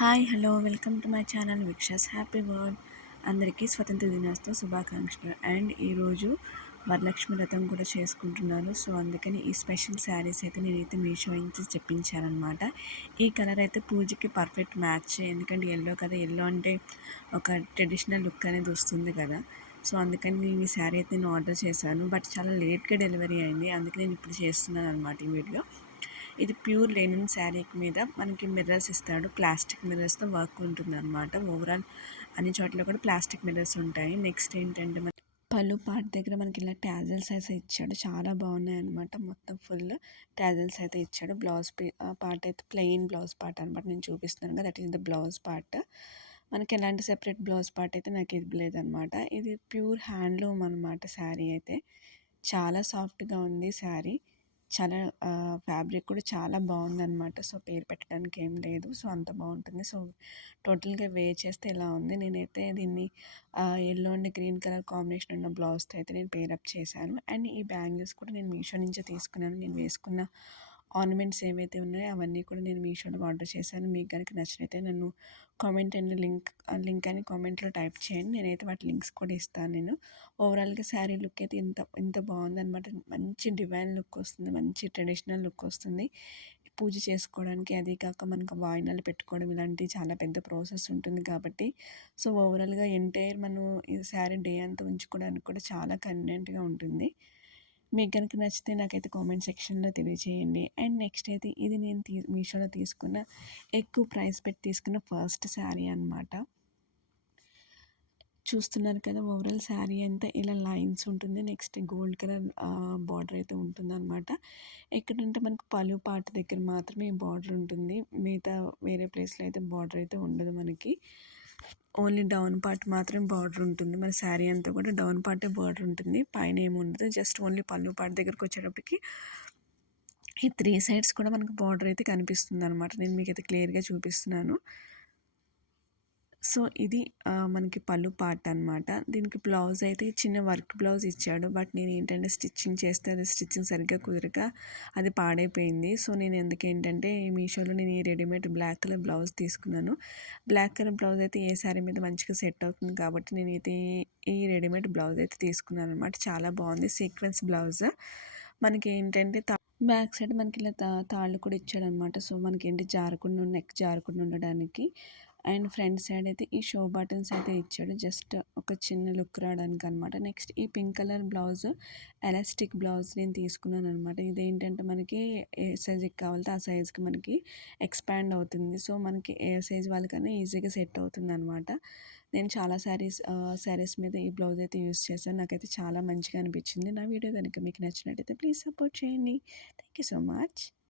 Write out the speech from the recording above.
Hi hello welcome to my channel విక్షస్. Happy world. అందరికీ స్వతంత్ర దినోత్సవ శుభాకాంక్షలు. అండ్ ఈరోజు వరలక్ష్మి వ్రతం కూడా చేసుకుంటున్నారు. సో అందుకని ఈ స్పెషల్ శారీస్ అయితే నేనైతే మీషో నుంచి చెప్పించానమాట ఈ కలర్ అయితే పూజకి పర్ఫెక్ట్ మ్యాచ్ ఎందుకంటే ఎల్లో కదా. ఎల్లో అంటే ఒక ట్రెడిషనల్ లుక్ అనేది వస్తుంది కదా. సో అందుకని నేను ఈ శారీ అయితే నేను ఆర్డర్ చేశాను. బట్ చాలా లేట్గా డెలివరీ అయింది. అందుకే నేను ఇప్పుడు చేస్తున్నాను అనమాట ఈ వీడియో ఇది ప్యూర్ లెనిన్ శారీ మీద మనకి మిర్రర్స్ ఇస్తాడు. ప్లాస్టిక్ మిర్రర్స్తో వర్క్ ఉంటుంది అనమాట ఓవరాల్ అన్ని చోట్ల కూడా ప్లాస్టిక్ మిర్రర్స్ ఉంటాయి. నెక్స్ట్ ఏంటంటే మన పళ్ళు పార్ట్ దగ్గర మనకి ఇలా ట్యాజల్స్ అయితే ఇచ్చాడు. చాలా బాగున్నాయి అనమాట మొత్తం ఫుల్ ట్యాజల్స్ అయితే ఇచ్చాడు. బ్లౌజ్ పార్ట్ అయితే ప్లెయిన్ బ్లౌజ్ పార్ట్ అనమాట నేను చూపిస్తున్నాను కదా. That is the blouse part. మనకి ఎలాంటి సెపరేట్ బ్లౌజ్ పార్ట్ అయితే నాకు ఇవ్వలేదన్నమాట ఇది ప్యూర్ హ్యాండ్లూమ్ అనమాట శారీ అయితే. చాలా సాఫ్ట్గా ఉంది శారీ. చాలా ఫ్యాబ్రిక్ కూడా చాలా బాగుందనమాట. సో పేరు పెట్టడానికి ఏం లేదు. సో అంత బాగుంటుంది. సో టోటల్గా వే చేస్తే ఇలా ఉంది? నేనైతే దీన్ని yellow and green colour combination ఉన్న బ్లౌజ్తో అయితే నేను పేరప్ చేశాను. అండ్ ఈ బ్యాంగిల్స్ కూడా నేను మీషో నుంచే తీసుకున్నాను. నేను వేసుకున్న ఆర్నమెంట్స్ ఏవైతే ఉన్నాయో అవన్నీ కూడా నేను మీషోలో ఆర్డర్ చేశాను. మీకు కనుక నచ్చినైతే నన్ను కామెంట్ అండ్ లింక్ లింక్ అని కామెంట్లో టైప్ చేయండి. నేనైతే వాటి లింక్స్ కూడా ఇస్తాను నేను. ఓవరాల్గా శారీ లుక్ అయితే ఇంత ఇంత బాగుందనమాట మంచి డివైన్ లుక్ వస్తుంది మంచి ట్రెడిషనల్ లుక్ వస్తుంది. పూజ చేసుకోవడానికి అది కాక మనకు వాయినాలు పెట్టుకోవడం ఇలాంటి చాలా పెద్ద ప్రాసెస్ ఉంటుంది కాబట్టి. సో ఓవరాల్గా ఎంటైర్ మనం ఈ శారీ డే అంతా ఉంచుకోవడానికి కూడా చాలా కన్వీనియంట్గా ఉంటుంది. మీకు కనుక నచ్చితే నాకైతే కామెంట్ సెక్షన్లో తెలియజేయండి. అండ్ నెక్స్ట్ అయితే ఇది నేను తీ మీషోలో తీసుకున్న ఎక్కువ ప్రైస్ పెట్టి తీసుకున్న ఫస్ట్ శారీ అనమాట చూస్తున్నారు కదా ఓవరాల్ శారీ అంతా ఇలా లైన్స్ ఉంటుంది. నెక్స్ట్ గోల్డ్ కలర్ బార్డర్ అయితే ఉంటుంది అనమాట ఎక్కడంటే మనకు పలు పాట దగ్గర మాత్రమే బార్డర్ ఉంటుంది. మిగతా వేరే ప్లేస్లో అయితే బార్డర్ అయితే ఉండదు మనకి. ఓన్లీ డౌన్ పార్ట్ మాత్రం బార్డర్ ఉంటుంది. మన శారీ అంతా కూడా డౌన్ పార్టే బార్డర్ ఉంటుంది. పైన ఏమి ఉండదు జస్ట్ ఓన్లీ పళ్ళు పార్ట్ దగ్గరకు వచ్చేటప్పటికి ఈ త్రీ సైడ్స్ కూడా మనకు బార్డర్ అయితే కనిపిస్తుంది అనమాట నేను మీకు అయితే క్లియర్గా చూపిస్తున్నాను. సో ఇది మనకి పళ్ళు పార్ట్ అనమాట దీనికి బ్లౌజ్ అయితే చిన్న వర్క్ బ్లౌజ్ ఇచ్చాడు. బట్ నేను ఏంటంటే స్టిచ్చింగ్ చేస్తే అది స్టిచ్చింగ్ సరిగ్గా కుదరక అది పాడైపోయింది. సో నేను ఎందుకేంటంటే మీషోలో నేను ఈ రెడీమేడ్ బ్లాక్ కలర్ బ్లౌజ్ తీసుకున్నాను. బ్లాక్ కలర్ బ్లౌజ్ అయితే ఏ శారీ మీద మంచిగా సెట్ అవుతుంది కాబట్టి నేను అయితే ఈ రెడీమేడ్ బ్లౌజ్ అయితే తీసుకున్నాను అనమాట చాలా బాగుంది సీక్వెన్స్ బ్లౌజ్. మనకి ఏంటంటే బ్యాక్ సైడ్ మనకి ఇలా తా తాళ్ళు కూడా ఇచ్చాడనమాట సో మనకి ఏంటి జారకుండా నెక్ జారకుండా ఉండడానికి అండ్ ఫ్రంట్ సైడ్ అయితే ఈ షో బటన్స్ అయితే ఇచ్చాడు. జస్ట్ ఒక చిన్న లుక్ రావడానికి అనమాట నెక్స్ట్ ఈ pink colour blouse elastic blouse నేను తీసుకున్నాను అనమాట ఇదేంటంటే మనకి ఏ సైజుకి కావాలంటే ఆ సైజ్కి మనకి ఎక్స్పాండ్ అవుతుంది. సో మనకి ఏ సైజ్ వాళ్ళకైనా ఈజీగా సెట్ అవుతుంది అనమాట నేను చాలా శారీస్ శారీస్ మీద ఈ బ్లౌజ్ అయితే యూస్ చేశాను. నాకైతే చాలా మంచిగా అనిపించింది. నా వీడియో కనుక మీకు నచ్చినట్టయితే ప్లీజ్ సపోర్ట్ చేయండి. Thank you so much.